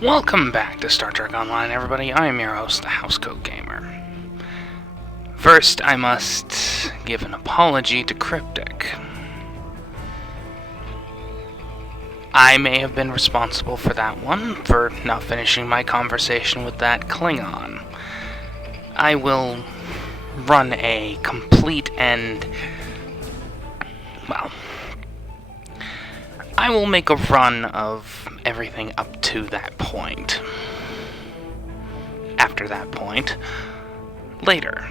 Welcome back to Star Trek Online, everybody. I am your host, the Housecoat Gamer. First, I must give an apology to Cryptic. I may have been responsible for that one, for not finishing my conversation with that Klingon. I will run a complete and... well... I will make a run of everything up to that point. After that point, later,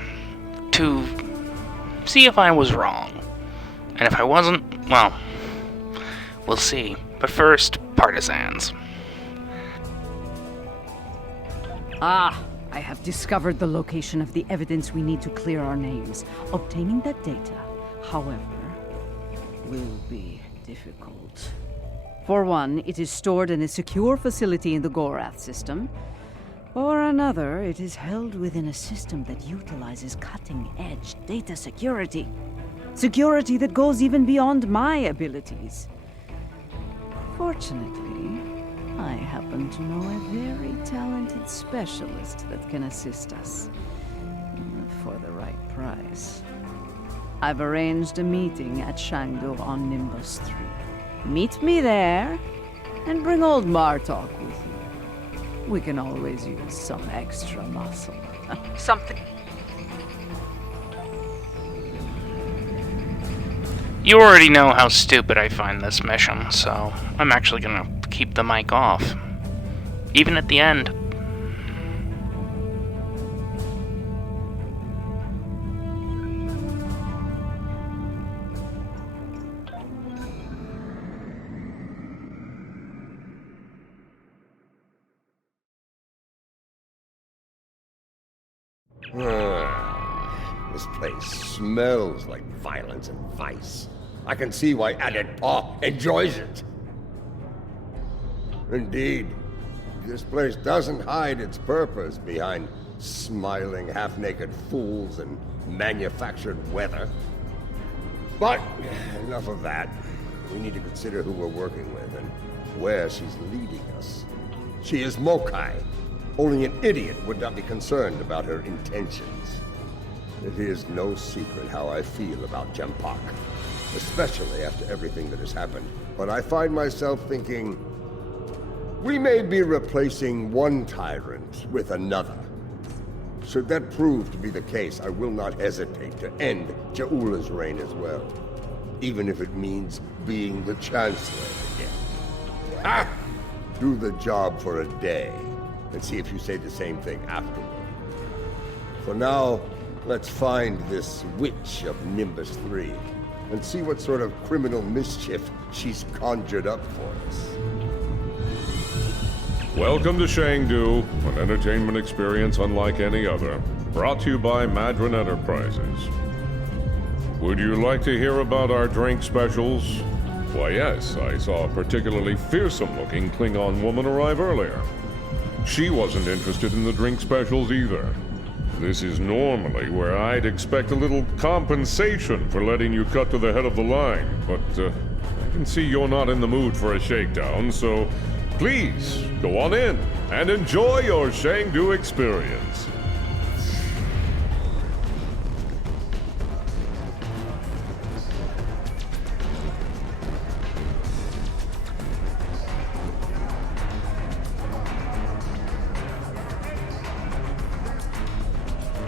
to see if I was wrong. And if I wasn't, well, we'll see. But first, partisans. I have discovered the location of the evidence we need to clear our names. Obtaining that data, however, will be difficult. For one, it is stored in a secure facility in the Gorath system. For another, it is held within a system that utilizes cutting-edge data security. Security that goes even beyond my abilities. Fortunately, I happen to know a very talented specialist that can assist us. For the right price. I've arranged a meeting at Shangdu on Nimbus 3. Meet me there, and bring old Martok with you. We can always use some extra muscle. Something. You already know how stupid I find this mission, so I'm actually gonna keep the mic off. Even at the end. This place smells like violence and vice. I can see why Added Paw enjoys it. Indeed, this place doesn't hide its purpose behind smiling, half-naked fools and manufactured weather. But enough of that. We need to consider who we're working with and where she's leading us. She is Mokai. Only an idiot would not be concerned about her intentions. It is no secret how I feel about Jempak, especially after everything that has happened. But I find myself thinking, we may be replacing one tyrant with another. Should that prove to be the case, I will not hesitate to end Ja'ula's reign as well, even if it means being the Chancellor again. Ha! Do the job for a day, and see if you say the same thing afterward. For now, let's find this witch of Nimbus 3, and see what sort of criminal mischief she's conjured up for us. Welcome to Shangdu, an entertainment experience unlike any other. Brought to you by Madron Enterprises. Would you like to hear about our drink specials? Why yes, I saw a particularly fearsome-looking Klingon woman arrive earlier. She wasn't interested in the drink specials either. This is normally where I'd expect a little compensation for letting you cut to the head of the line, but I can see you're not in the mood for a shakedown, so please go on in and enjoy your Shangdu experience.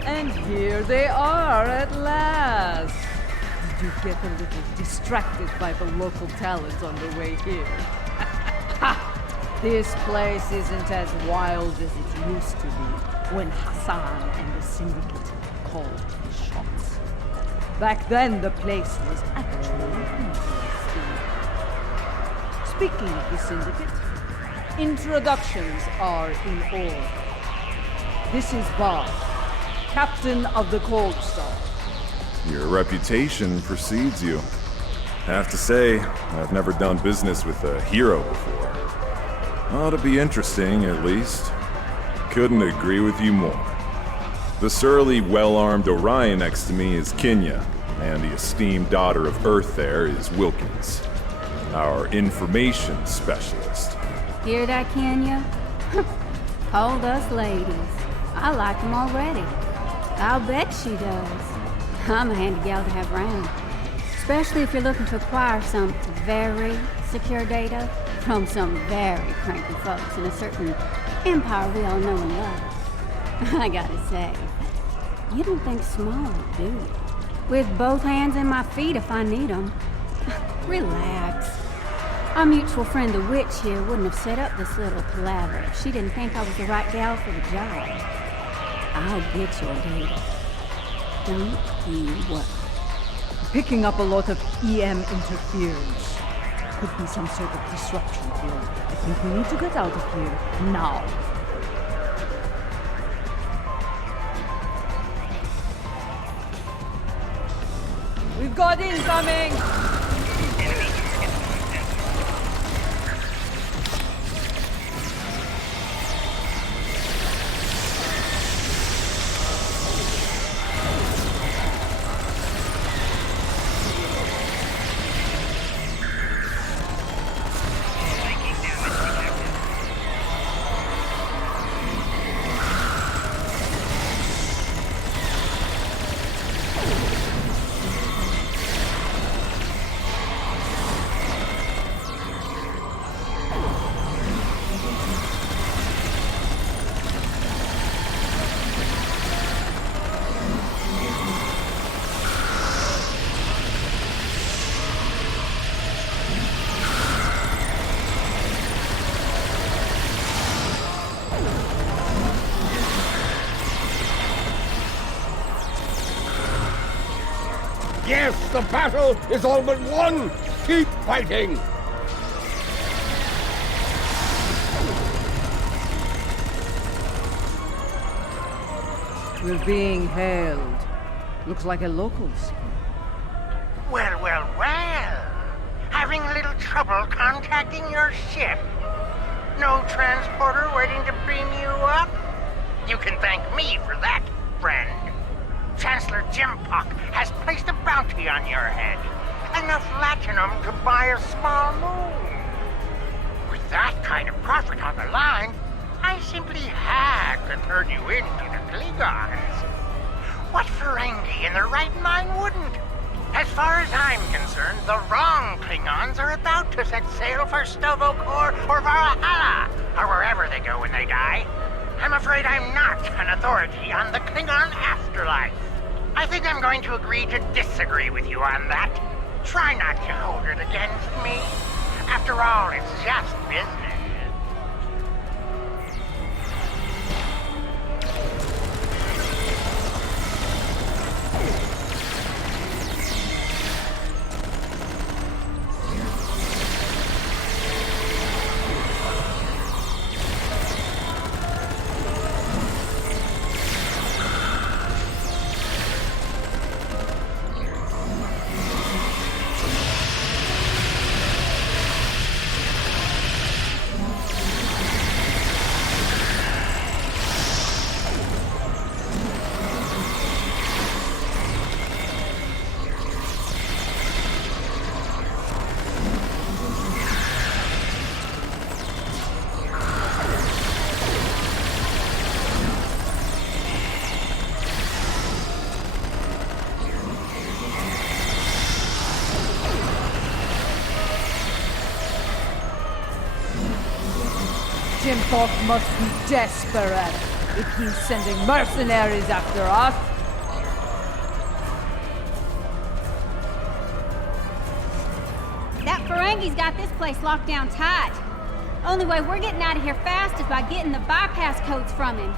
And here they are at last. Did you get a little distracted by the local talent on the way here? Ha! This place isn't as wild as it used to be when Hassan and the Syndicate called the shots. Back then, the place was actually interesting. Speaking of the Syndicate, introductions are in order. This is Bob, Captain of the Cold Star. Your reputation precedes you. I have to say, I've never done business with a hero before. Ought to be interesting, at least. Couldn't agree with you more. The surly, well-armed Orion next to me is Kenya, and the esteemed daughter of Earth there is Wilkins, our information specialist. Hear that, Kenya? Hold us ladies. I like them already. I'll bet she does. I'm a handy gal to have around. Especially if you're looking to acquire some very secure data from some very cranky folks in a certain empire we all know and love. I gotta say, you don't think small, do you? With both hands and my feet if I need them. Relax. Our mutual friend the witch here wouldn't have set up this little palaver if she didn't think I was the right gal for the job. I'll get your data. Don't you worry. Picking up a lot of EM interference. Could be some sort of disruption here. I think we need to get out of here now. We've got incoming! Yes, the battle is all but won! Keep fighting! We're being hailed. Looks like a locals. Well, well, well. Having a little trouble contacting your ship. No transporter waiting to beam you up? You can thank me for that, friend. Chancellor Jimpock has placed a bounty on your head. Enough latinum to buy a small moon. With that kind of profit on the line, I simply had to turn you into the Klingons. What Ferengi in their right mind wouldn't? As far as I'm concerned, the wrong Klingons are about to set sail for Stovokor or Valhalla, or wherever they go when they die. I'm afraid I'm not an authority on the Klingon afterlife. I think I'm going to agree to disagree with you on that. Try not to hold it against me. After all, it's just business. Jimpock must be desperate if he's sending mercenaries after us. That Ferengi's got this place locked down tight. Only way we're getting out of here fast is by getting the bypass codes from him.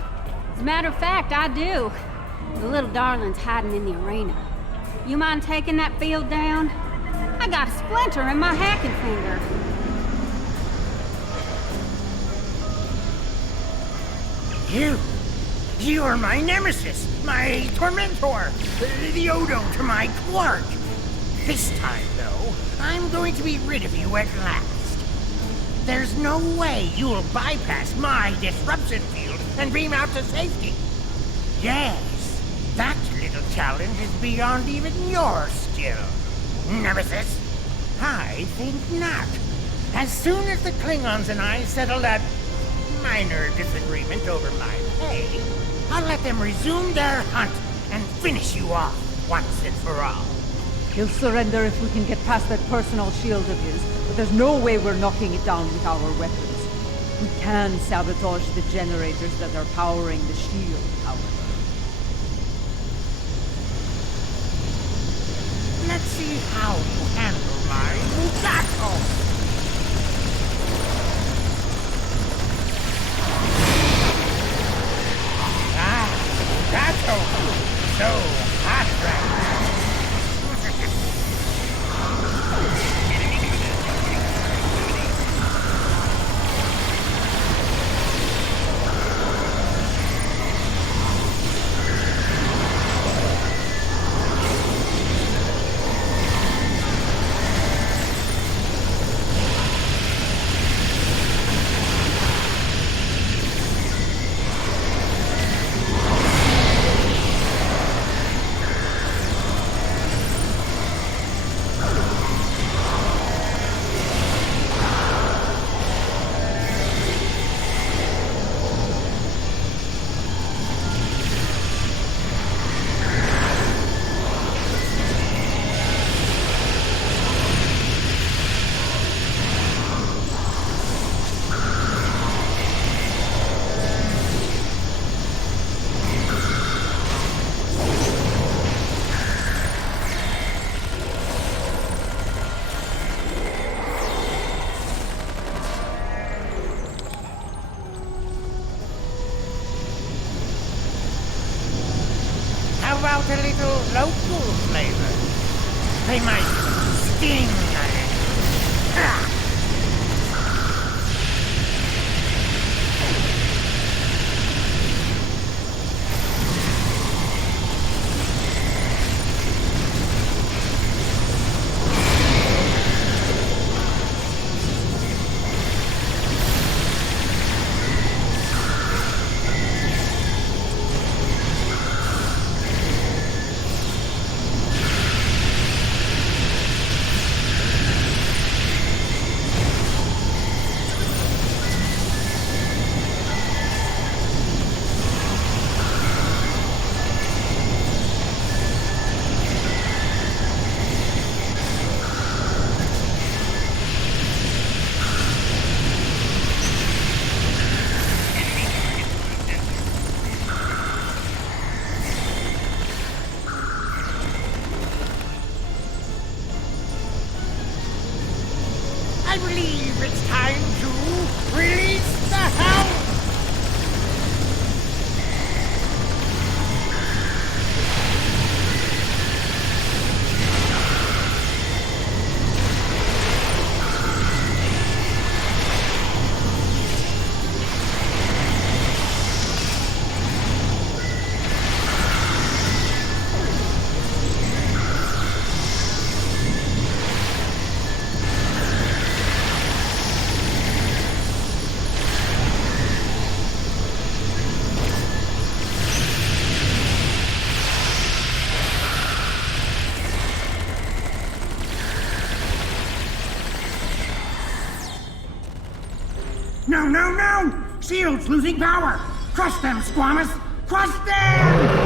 As a matter of fact, I do. The little darling's hiding in the arena. You mind taking that field down? I got a splinter in my hacking finger. You are my nemesis, my tormentor, the Odo to my Quark. This time, though, I'm going to be rid of you at last. There's no way you'll bypass my disruption field and beam out to safety. Yes, that little challenge is beyond even your skill. Nemesis? I think not. As soon as the Klingons and I settle that minor disagreement over my pay, I'll let them resume their hunt and finish you off once and for all. He'll surrender if we can get past that personal shield of his, but there's no way we're knocking it down with our weapons. We can sabotage the generators that are powering the shield, however. Let's see how you handle my Mugato. Mugato! So hot right now. How about a little local flavor? They might sting a little. Ha! I believe it's time to release the hound! No, no, no! Shield's losing power! Crush them, Squamous! Crush them!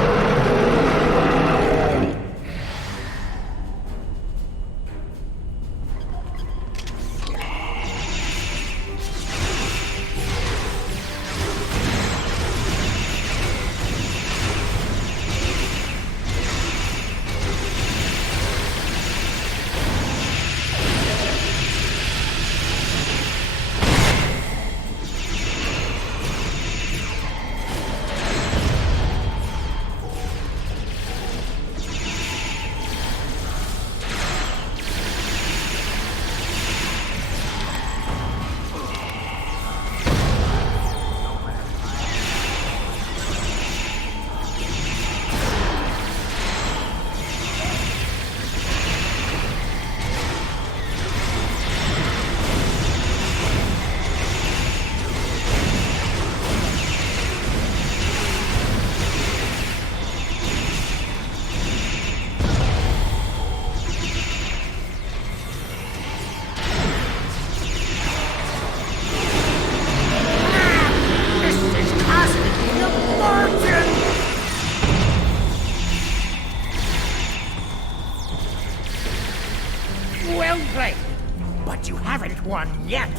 Yet,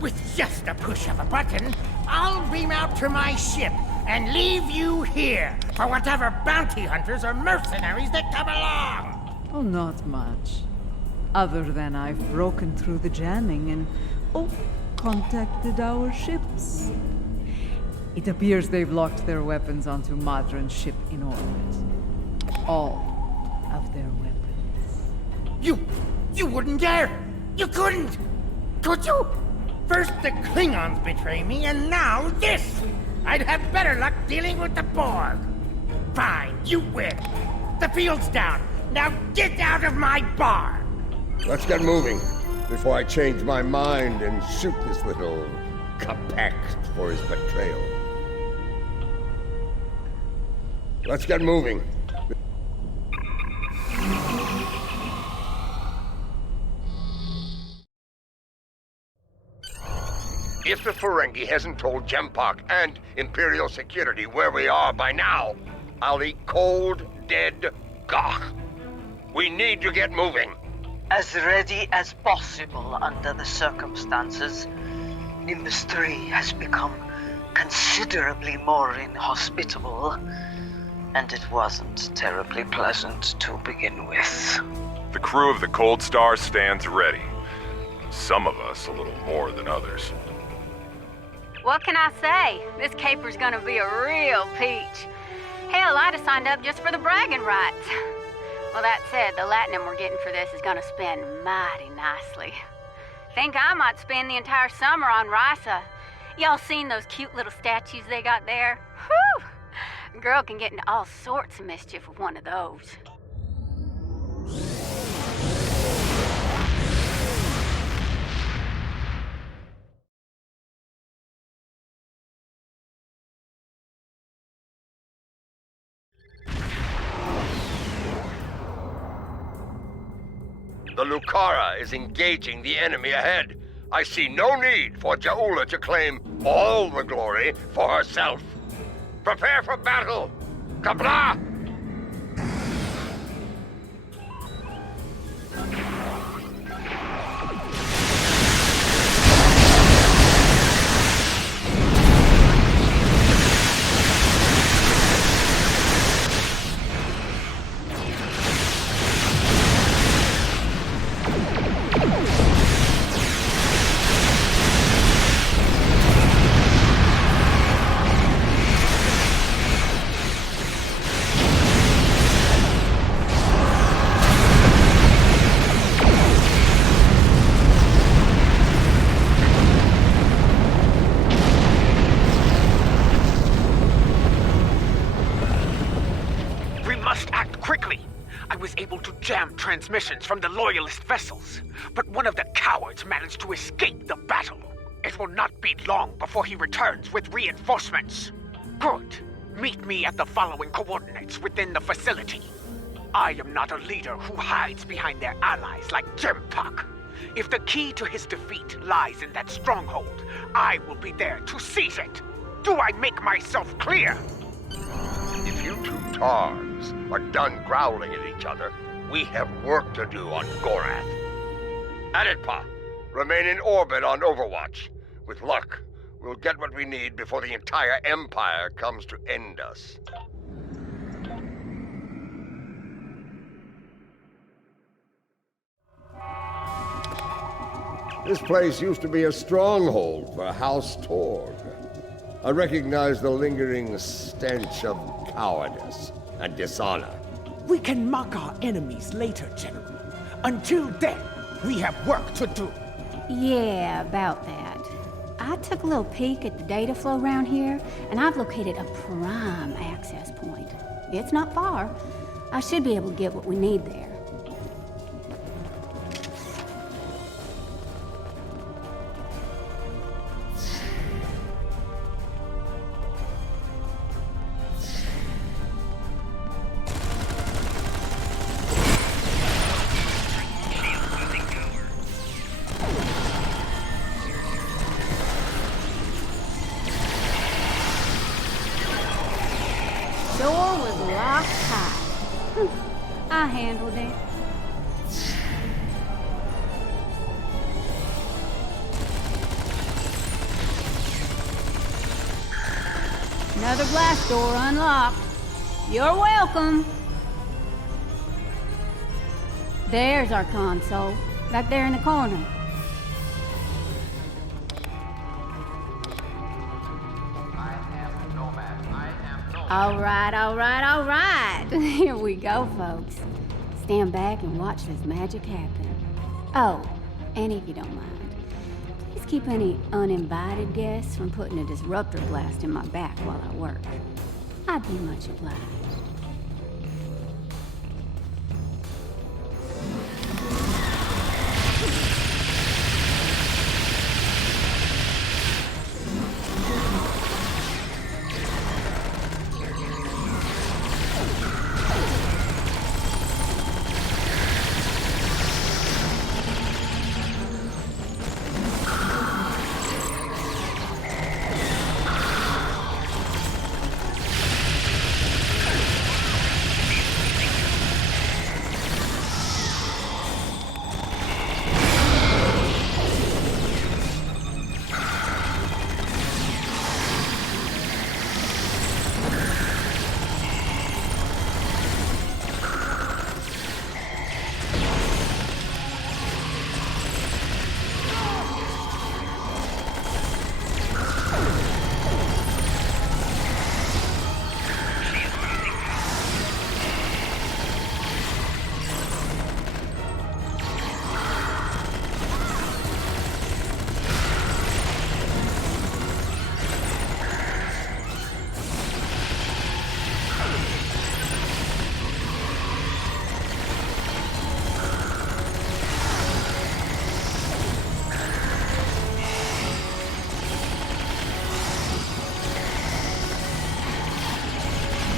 with just a push of a button, I'll beam out to my ship and leave you here for whatever bounty hunters or mercenaries that come along. Oh, not much. Other than I've broken through the jamming and, contacted our ships. It appears they've locked their weapons onto Madron's ship in orbit. All of their weapons. You wouldn't dare! You couldn't! Could you? First the Klingons betray me, and now this! I'd have better luck dealing with the Borg. Fine, you win. The field's down. Now get out of my bar! Let's get moving before I change my mind and shoot this little Kapek for his betrayal. Let's get moving. If the Ferengi hasn't told Gempak and Imperial Security where we are by now, I'll eat cold, dead gagh. We need to get moving. As ready as possible under the circumstances. Nimbus 3 has become considerably more inhospitable, and it wasn't terribly pleasant to begin with. The crew of the Cold Star stands ready. Some of us a little more than others. What can I say? This caper's gonna be a real peach. Hell, I'd have signed up just for the bragging rights. Well, that said, the latinum we're getting for this is gonna spend mighty nicely. Think I might spend the entire summer on Risa. Y'all seen those cute little statues they got there? Whew! Girl can get into all sorts of mischief with one of those. The Lucara is engaging the enemy ahead. I see no need for Jaula to claim all the glory for herself. Prepare for battle! Kabla! Transmissions from the Loyalist vessels, but one of the cowards managed to escape the battle. It will not be long before he returns with reinforcements. Good. Meet me at the following coordinates within the facility. I am not a leader who hides behind their allies like Gempak. If the key to his defeat lies in that stronghold, I will be there to seize it. Do I make myself clear? If you two Tars are done growling at each other, we have work to do on Gorath. Aditpa, remain in orbit on Overwatch. With luck, we'll get what we need before the entire Empire comes to end us. This place used to be a stronghold for House Torg. I recognize the lingering stench of cowardice and dishonor. We can mock our enemies later, General. Until then, we have work to do. Yeah, about that. I took a little peek at the data flow around here, and I've located a prime access point. It's not far. I should be able to get what we need there. I handled it. Another blast door unlocked. You're welcome. There's our console, back there in the corner. All right. Here we go, folks. Stand back and watch this magic happen. Oh, and if you don't mind, please keep any uninvited guests from putting a disruptor blast in my back while I work. I'd be much obliged.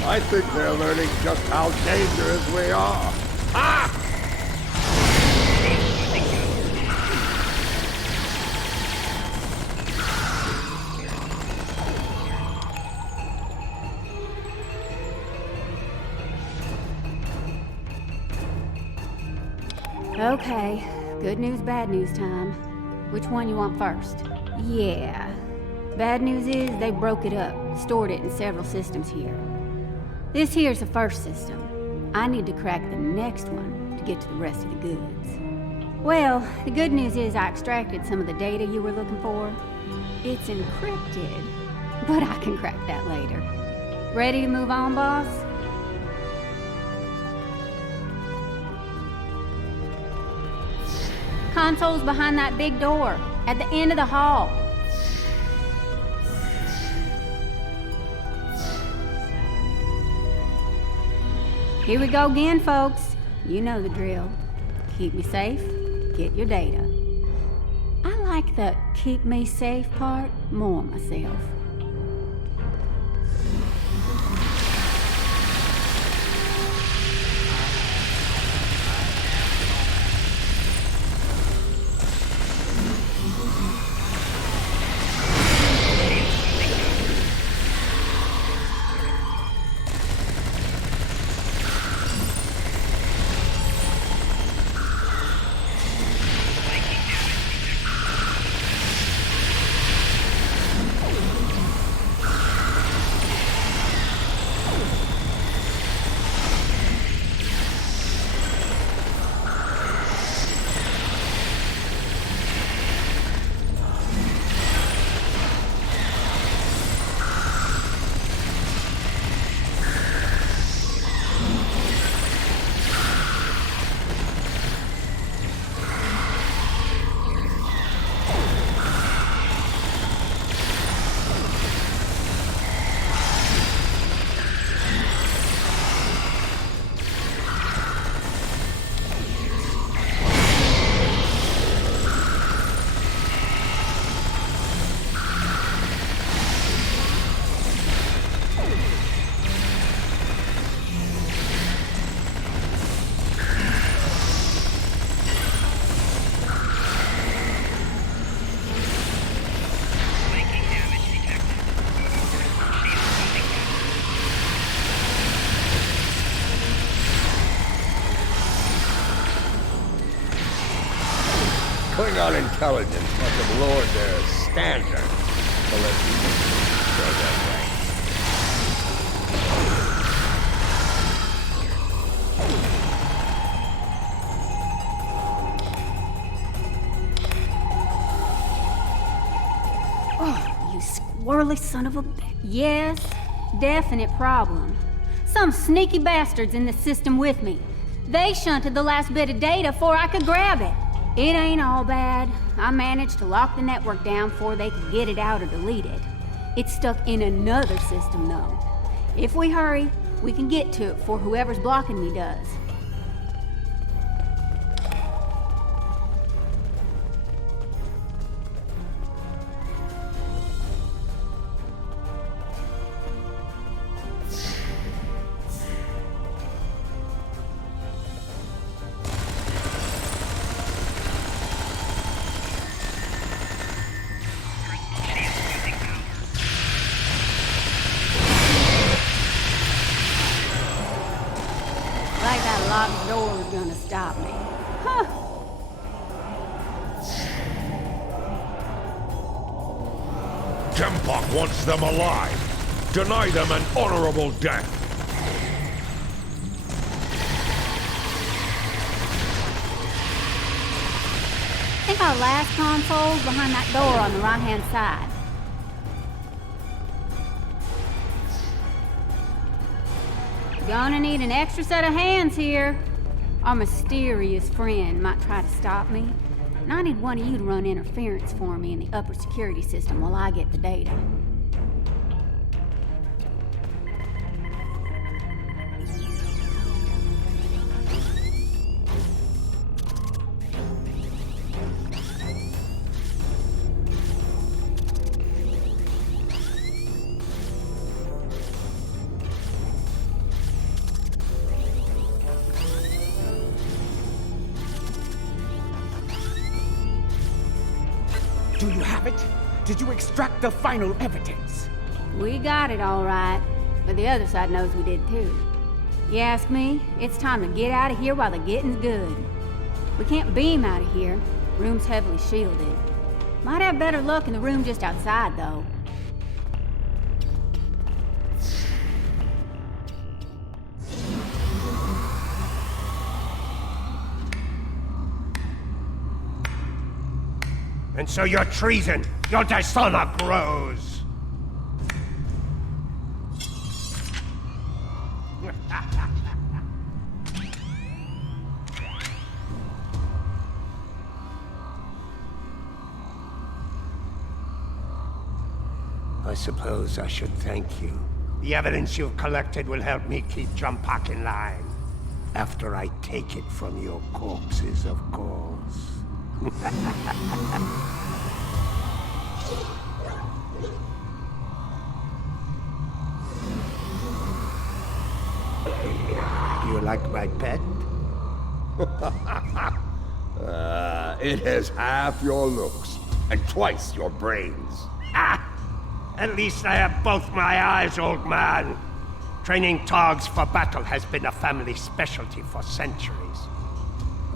I think they're learning just how dangerous we are. Ah! Okay, good news, bad news time. Which one you want first? Yeah. Bad news is they broke it up, stored it in several systems here. This here's the first system. I need to crack the next one to get to the rest of the goods. Well, the good news is I extracted some of the data you were looking for. It's encrypted, but I can crack that later. Ready to move on, boss? Console's behind that big door, at the end of the hall. Here we go again, folks. You know the drill. Keep me safe, get your data. I like the keep me safe part more myself. Klingon intelligence must have lowered their standards to let people show their rank. Oh, you squirrely son of a Yes, definite problem. Some sneaky bastards in the system with me. They shunted the last bit of data before I could grab it. It ain't all bad. I managed to lock the network down before they could get it out or delete it. It's stuck in another system, though. If we hurry, we can get to it before whoever's blocking me does. Like that locked door is gonna stop me. Huh. Kempok wants them alive. Deny them an honorable death. I think our last console's behind that door on the right-hand side. Gonna need an extra set of hands here. Our mysterious friend might try to stop me. And I need one of you to run interference for me in the upper security system while I get the data. Do you have it? Did you extract the final evidence? We got it all right, but the other side knows we did too. You ask me, it's time to get out of here while the getting's good. We can't beam out of here. Room's heavily shielded. Might have better luck in the room just outside, though. And so your treason, your dishonor grows. I suppose I should thank you. The evidence you've collected will help me keep Jumpak in line. After I take it from your corpses, of course. You like my pet? It has half your looks and twice your brains. Ah! At least I have both my eyes, old man. Training Targs for battle has been a family specialty for centuries.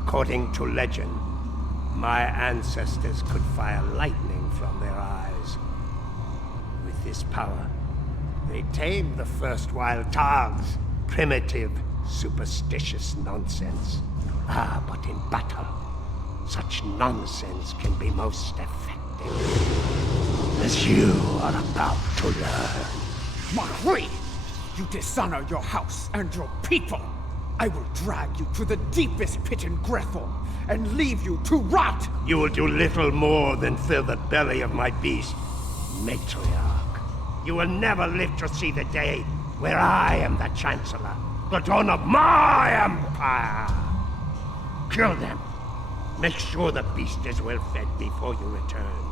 According to legend, my ancestors could fire lightning from their eyes. With this power, they tamed the first wild Targs. Primitive, superstitious nonsense. Ah, but in battle, such nonsense can be most effective. As you are about to learn. Mahri! You dishonor your house and your people! I will drag you to the deepest pit in Grethel and leave you to rot! You will do little more than fill the belly of my beast, matriarch. You will never live to see the day where I am the Chancellor, the dawn of my empire. Kill them. Make sure the beast is well fed before you return.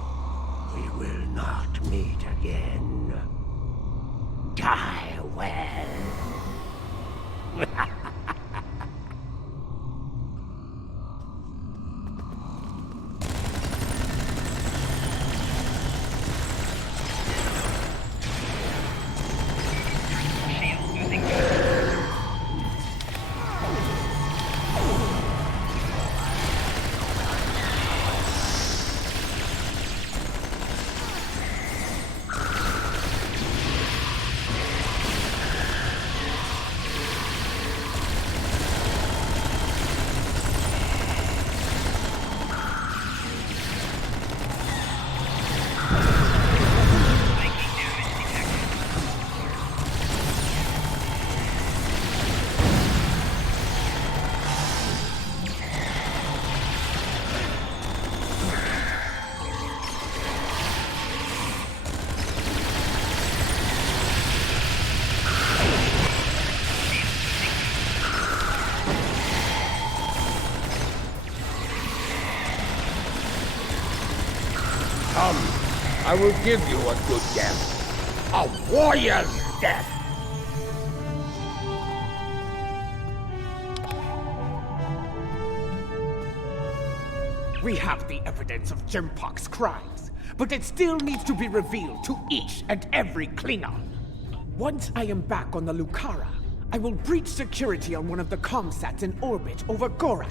We will not meet again. Die well. I will give you a good death. A warrior's death. We have the evidence of Jimpok's crimes, but it still needs to be revealed to each and every Klingon. Once I am back on the Lucara, I will breach security on one of the comsats in orbit over Gorath.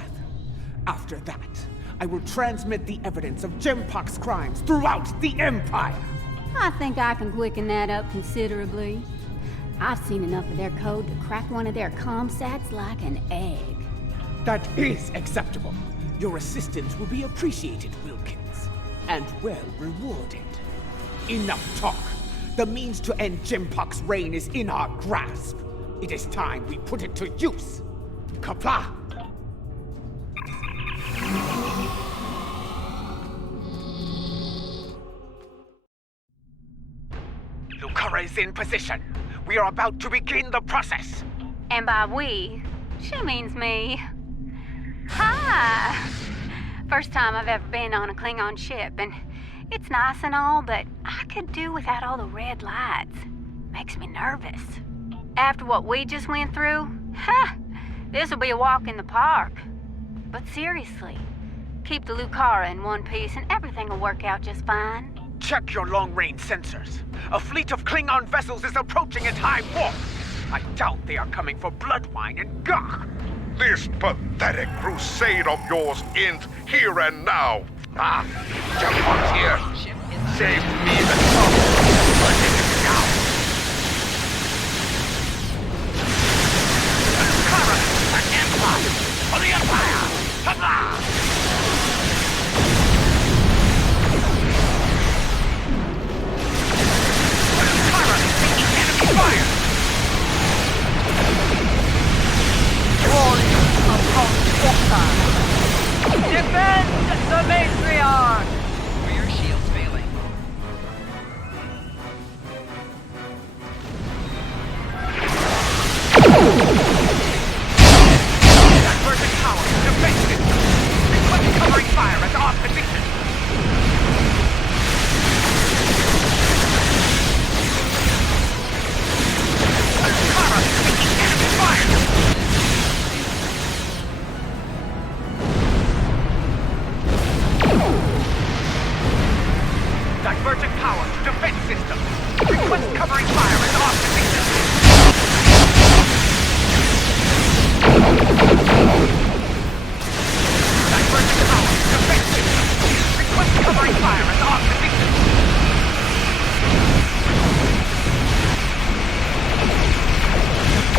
After that, I will transmit the evidence of Jimpok's crimes throughout the Empire. I think I can quicken that up considerably. I've seen enough of their code to crack one of their comsats like an egg. That is acceptable. Your assistance will be appreciated, Wilkins, and well rewarded. Enough talk. The means to end Jimpok's reign is in our grasp. It is time we put it to use. Kapla! Lucara is in position. We are about to begin the process. And by we, she means me. Hi! First time I've ever been on a Klingon ship, and it's nice and all, but I could do without all the red lights. Makes me nervous. After what we just went through, this'll be a walk in the park. But seriously, keep the Lucara in one piece and everything will work out just fine. Check your long-range sensors. A fleet of Klingon vessels is approaching at high warp. I doubt they are coming for blood wine and gah. This pathetic crusade of yours ends here and now. Jump on here. Save me the trouble. Let it down. An empire for the Empire. Taking enemy fire. Defend the matriarch! Rear shields failing. Divergent power. Defense system. Request covering fire at our position. Lucara taking enemy fire. Divergent power to defense system. Request covering fire at our position. Divergent power to defense system. Request covering fire at our position.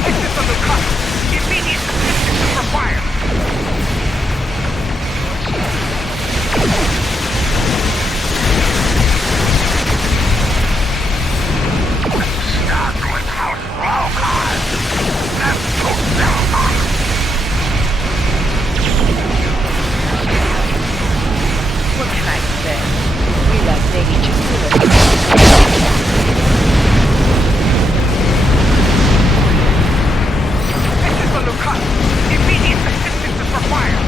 This is the Lucara. Immediate assistance is required. What can I say? We love Lady Chakula. This is the Lucara. Immediate assistance is required.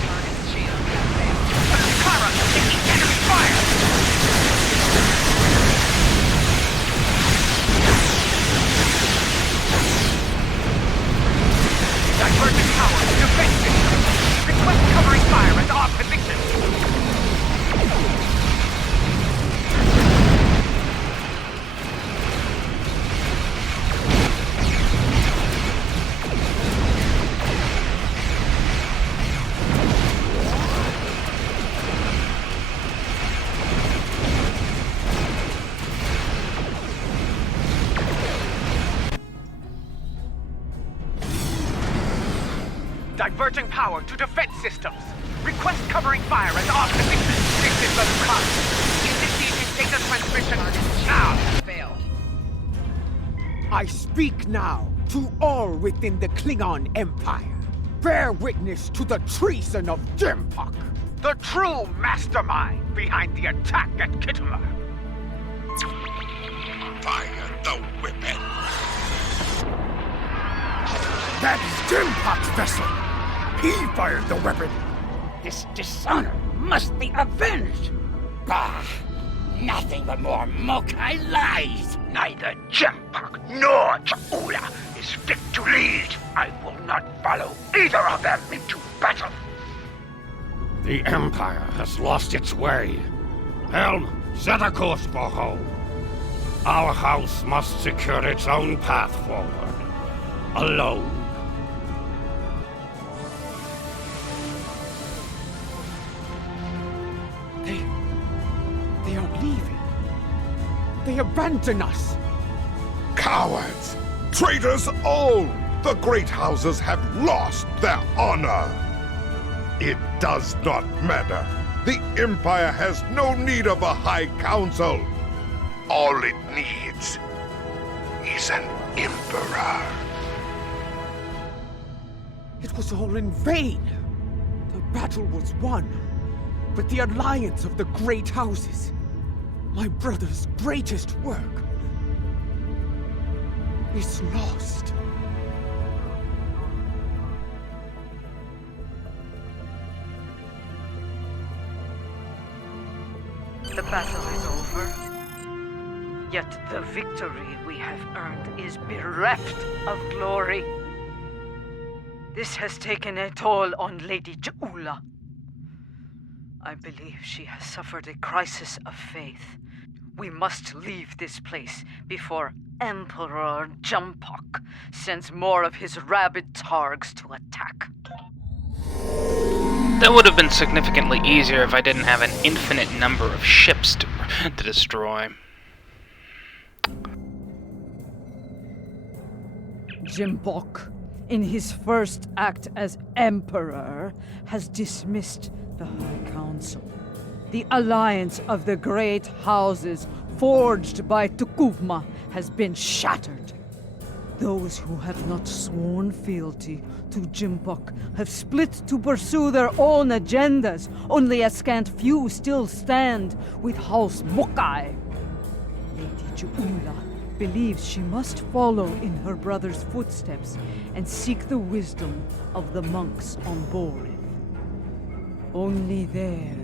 Target's shield has failed. Lucara taking enemy fire. Divergent power, defense system. Request covering fire at our position. Diverging power to defense systems. Request covering fire at our position. This is the Lucara. Initiating data transmission now. Failed. I speak now to all within the Klingon Empire. Bear witness to the treason of Jimpok. The true mastermind behind the attack at Kuthar. Fire the weapon. That's Jimpok's vessel. He fired the weapon. This dishonor must be avenged! Bah! Nothing but more Mokai lies! Neither Jempak nor Cha'ula is fit to lead. I will not follow either of them into battle. The Empire has lost its way. Helm, set a course for home. Our house must secure its own path forward. Alone. They are leaving. They abandon us. Cowards! Traitors all! The great houses have lost their honor. It does not matter. The Empire has no need of a High Council. All it needs is an Emperor. It was all in vain. The battle was won, but the alliance of the great houses, my brother's greatest work, is lost. The battle is over. Yet the victory we have earned is bereft of glory. This has taken a toll on Lady Cha'ula. I believe she has suffered a crisis of faith. We must leave this place before Emperor Jempak sends more of his rabid targs to attack. That would have been significantly easier if I didn't have an infinite number of ships to destroy. Jempak, in his first act as Emperor, has dismissed the High Council. The alliance of the great houses forged by Tukuvma has been shattered. Those who have not sworn fealty to Jempak have split to pursue their own agendas. Only a scant few still stand with House Mokai. Lady Cha'ula believes she must follow in her brother's footsteps and seek the wisdom of the monks on Borith. Only there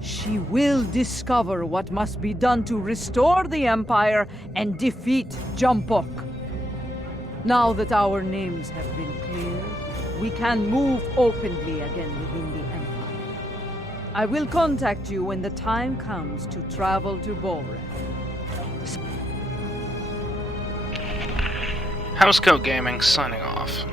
she will discover what must be done to restore the Empire and defeat Jempak. Now that our names have been cleared, we can move openly again within the Empire. I will contact you when the time comes to travel to Borith. Housecoat Gaming signing off.